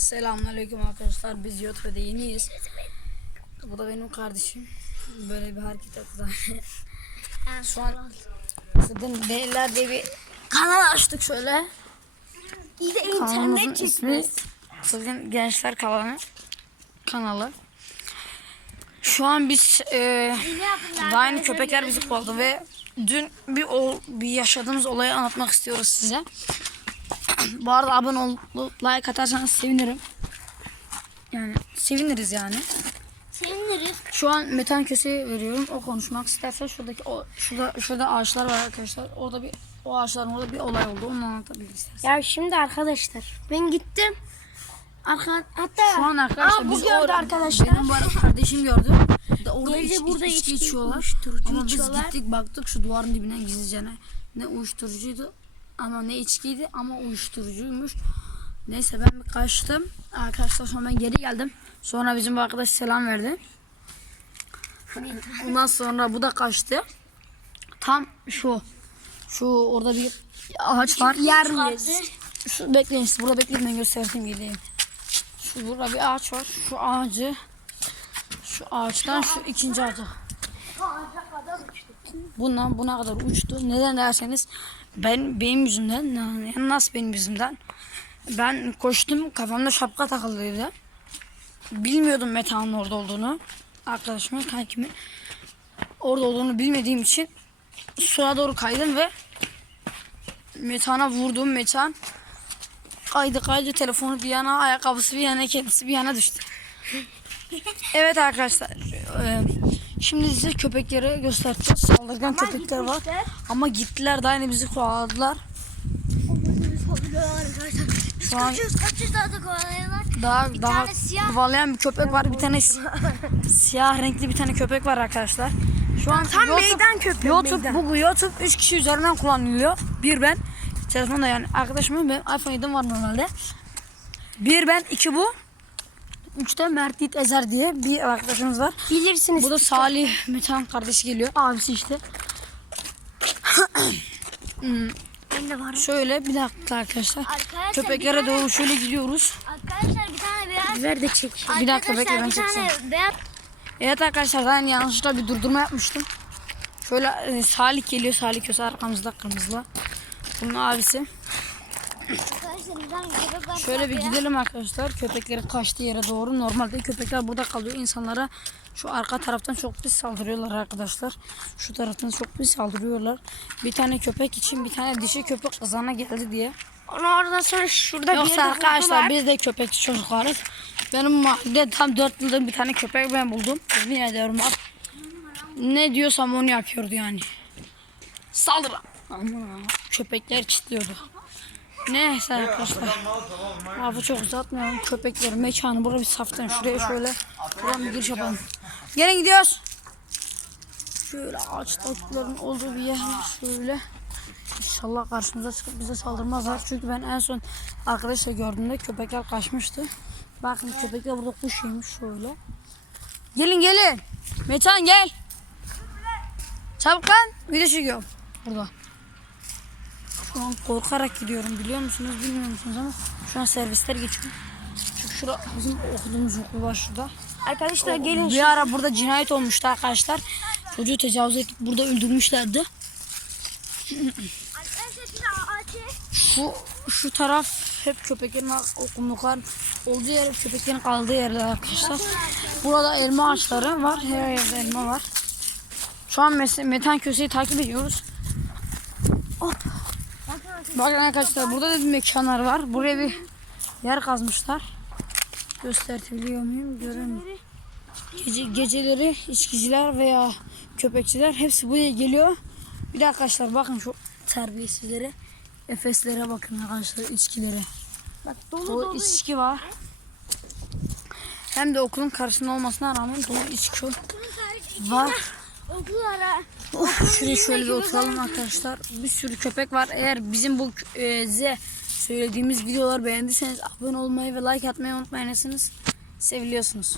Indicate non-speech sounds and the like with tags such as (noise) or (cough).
Selamünaleyküm arkadaşlar. Biz YouTube'da yeniyiz. Bu da benim kardeşim. Böyle bir hareket etti. (laughs) Şu an Sıdın Beyler diye bir kanal açtık şöyle. İyi de internet çekmez. Sıdın Gençler kanalı. kanalı. Şu an biz e, daha yeni köpekler bizi kovaladı ve dün bir, ol, bir yaşadığımız olayı anlatmak istiyoruz size. (coughs) Bu arada abone olup like atarsanız sevinirim. Yani seviniriz yani. Seviniriz. Şu an metan köseyi veriyorum. O konuşmak isterse şuradaki o şurada şurada ağaçlar var arkadaşlar. Orada bir o ağaçların orada bir olay oldu. Onu anlatabilir istersen. Ya şimdi arkadaşlar ben gittim. Arka, hatta Şu an arkadaşlar Aa, bu biz gördü orada arkadaşlar. benim bu arada kardeşim gördü. Orada Gece iç, burada iç, içki içki, içiyorlar. Ama biz içiyorlar. gittik baktık şu duvarın dibine gizlice ne, ne uyuşturucuydu ama ne içkiydi ama uyuşturucuymuş. Neyse ben bir kaçtım. Arkadaşlar sonra ben geri geldim. Sonra bizim bu arkadaş selam verdi. Ondan sonra bu da kaçtı. Tam şu şu orada bir ağaç var. Yerliyiz. Şu bekleyin siz burada bekleyin ben göstereyim gideyim. Şu burada bir ağaç var. Şu ağacı şu ağaçtan şu ikinci ağaca. Bundan buna kadar uçtu. Neden derseniz ben benim yüzümden nasıl benim yüzümden ben koştum kafamda şapka takılıydı. Bilmiyordum Meta'nın orada olduğunu. Arkadaşımın kankimin orada olduğunu bilmediğim için suya doğru kaydım ve Meta'na vurdum. Metan kaydı kaydı telefonu bir yana ayakkabısı bir yana kendisi bir yana düştü. evet arkadaşlar e, şimdi size köpekleri göstereceğiz. Saldırgan köpekler var. gitmişler. Ama gittiler daha yine bizi kovaladılar. Şu an Kaçıyoruz kaçıyoruz daha da kovalıyorlar. daha daha tane siyah- kovalayan bir köpek var. Bir tane si- (laughs) siyah renkli bir tane köpek var arkadaşlar. Şu an Tam YouTube- meydan köpeği, YouTube meydan. bu YouTube 3 kişi üzerinden kullanılıyor. Bir ben. Telefonda yani arkadaşımın benim iPhone 7'm var normalde. Bir ben, iki bu. Üçte Mert Yiğit Ezer diye bir arkadaşımız var. Bilirsiniz. Bu da Salih Metan kardeşi geliyor. Abisi işte. (coughs) Ben de varım. Şöyle bir dakika arkadaşlar. Arkadaşlar Köpeklere tane, doğru şöyle gidiyoruz. Arkadaşlar bir tane beyaz. Ver de çek. Bir dakika bekle, ben çeksem. beyaz. Evet arkadaşlar ben yanlışlıkla bir durdurma yapmıştım. Şöyle e, Salih geliyor. Salih Köse arkamızda kırmızılı. Bunun abisi. Şöyle bir gidelim arkadaşlar. Köpeklerin kaçtığı yere doğru. Normalde köpekler burada kalıyor. İnsanlara şu arka taraftan çok pis saldırıyorlar arkadaşlar. Şu taraftan çok pis saldırıyorlar. Bir tane köpek için bir tane dişi köpek kızana geldi diye. Onu oradan sonra şurada bir Yoksa yerde arkadaşlar buldular. biz de köpekçi çocuklarız. Benim mahallede tam 4 yılda bir tane köpek ben buldum. Yemin ediyorum bak. Ne diyorsam onu yapıyordu yani. Saldır. Aman, Köpekler çitliyordu. Neyse arkadaşlar. Abi çok uzatmayalım. Köpekleri mekanı burada bir saftan şuraya şöyle. Buradan bir giriş yapalım. Gelin gidiyoruz. Şöyle ağaç tatlıların olduğu bir yer. Şöyle. İnşallah karşımıza çıkıp bize saldırmazlar. Çünkü ben en son arkadaşla gördüğümde köpekler kaçmıştı. Bakın köpekler burada kuş yemiş şöyle. Gelin gelin. Metan gel. Çabuk lan. Video çekiyorum. Burada. Şu an korkarak gidiyorum biliyor musunuz bilmiyor musunuz ama şu an servisler geçiyor. Çünkü şurada bizim okuduğumuz okul var şurada. Arkadaşlar gelin. Bir ara burada cinayet olmuştu arkadaşlar. Çocuğu tecavüz edip burada öldürmüşlerdi. Şu şu taraf hep köpeklerin okumluklar olduğu yer hep köpeklerin kaldığı yerler arkadaşlar. Burada elma ağaçları var. Her yerde elma var. Şu an metan köseyi takip ediyoruz. Hop. Bakın arkadaşlar burada da bir mekanlar var. Buraya bir yer kazmışlar. Gösterebiliyor muyum? Göremiyorum. Gece, geceleri içkiciler veya köpekçiler hepsi buraya geliyor. Bir de arkadaşlar bakın şu terbiyesizlere. Efeslere bakın arkadaşlar içkilere. Bak dolu Dolu dolu. içki var. Hem de okulun karşısında olmasına rağmen dolu içki var. Of, şuraya şöyle bir oturalım arkadaşlar. Bir sürü köpek var. Eğer bizim bu e, size söylediğimiz videolar beğendiyseniz abone olmayı ve like atmayı unutmayınız. Seviliyorsunuz.